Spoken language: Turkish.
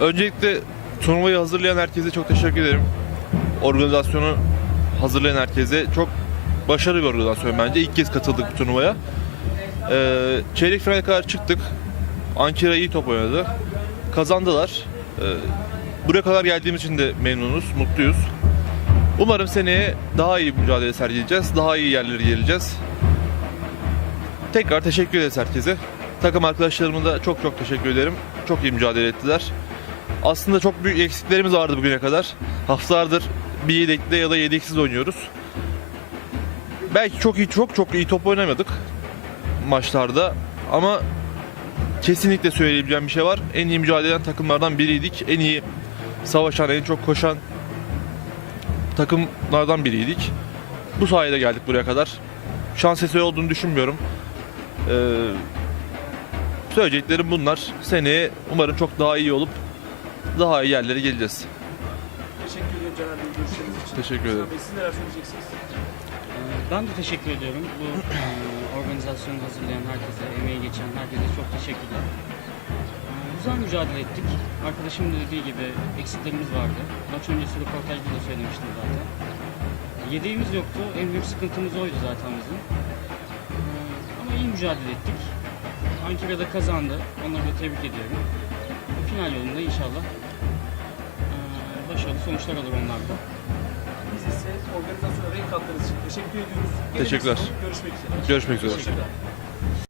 Öncelikle turnuvayı hazırlayan herkese çok teşekkür ederim. Organizasyonu hazırlayan herkese çok başarılı bir organizasyon bence. İlk kez katıldık bu turnuvaya. Ee, çeyrek finale kadar çıktık. Ankara iyi top oynadı. Kazandılar. Ee, buraya kadar geldiğimiz için de memnunuz, mutluyuz. Umarım seneye daha iyi mücadele sergileyeceğiz. Daha iyi yerlere geleceğiz. Tekrar teşekkür ederiz herkese. Takım arkadaşlarıma da çok çok teşekkür ederim. Çok iyi mücadele ettiler. Aslında çok büyük eksiklerimiz vardı bugüne kadar. Haftalardır bir yedekte ya da yedeksiz oynuyoruz. Belki çok iyi çok çok iyi top oynamadık maçlarda ama kesinlikle söyleyebileceğim bir şey var. En iyi mücadele eden takımlardan biriydik. En iyi savaşan, en çok koşan takımlardan biriydik. Bu sayede geldik buraya kadar. Şans eseri olduğunu düşünmüyorum. Ee, söyleyeceklerim bunlar. Seneye umarım çok daha iyi olup daha iyi yerlere geleceğiz. Teşekkür ederim Caner Bey görüşleriniz için. Teşekkür ederim. Siz neler söyleyeceksiniz? Ben de teşekkür ediyorum. Bu e, organizasyonu hazırlayan herkese, emeği geçen herkese çok teşekkürler. E, güzel mücadele ettik. Arkadaşımın da dediği gibi eksiklerimiz vardı. Maç öncesi röportajda da söylemiştim zaten. Yedeğimiz yoktu. En büyük sıkıntımız oydu zaten bizim. E, ama iyi mücadele ettik. Ankara'da kazandı. Onları da tebrik ediyorum. Final yolunda inşallah e, başarılı sonuçlar alır onlar da. Biz ise organizasyona renk kattığınız için teşekkür ediyoruz. Teşekkürler. Görüşmek üzere. Görüşmek üzere.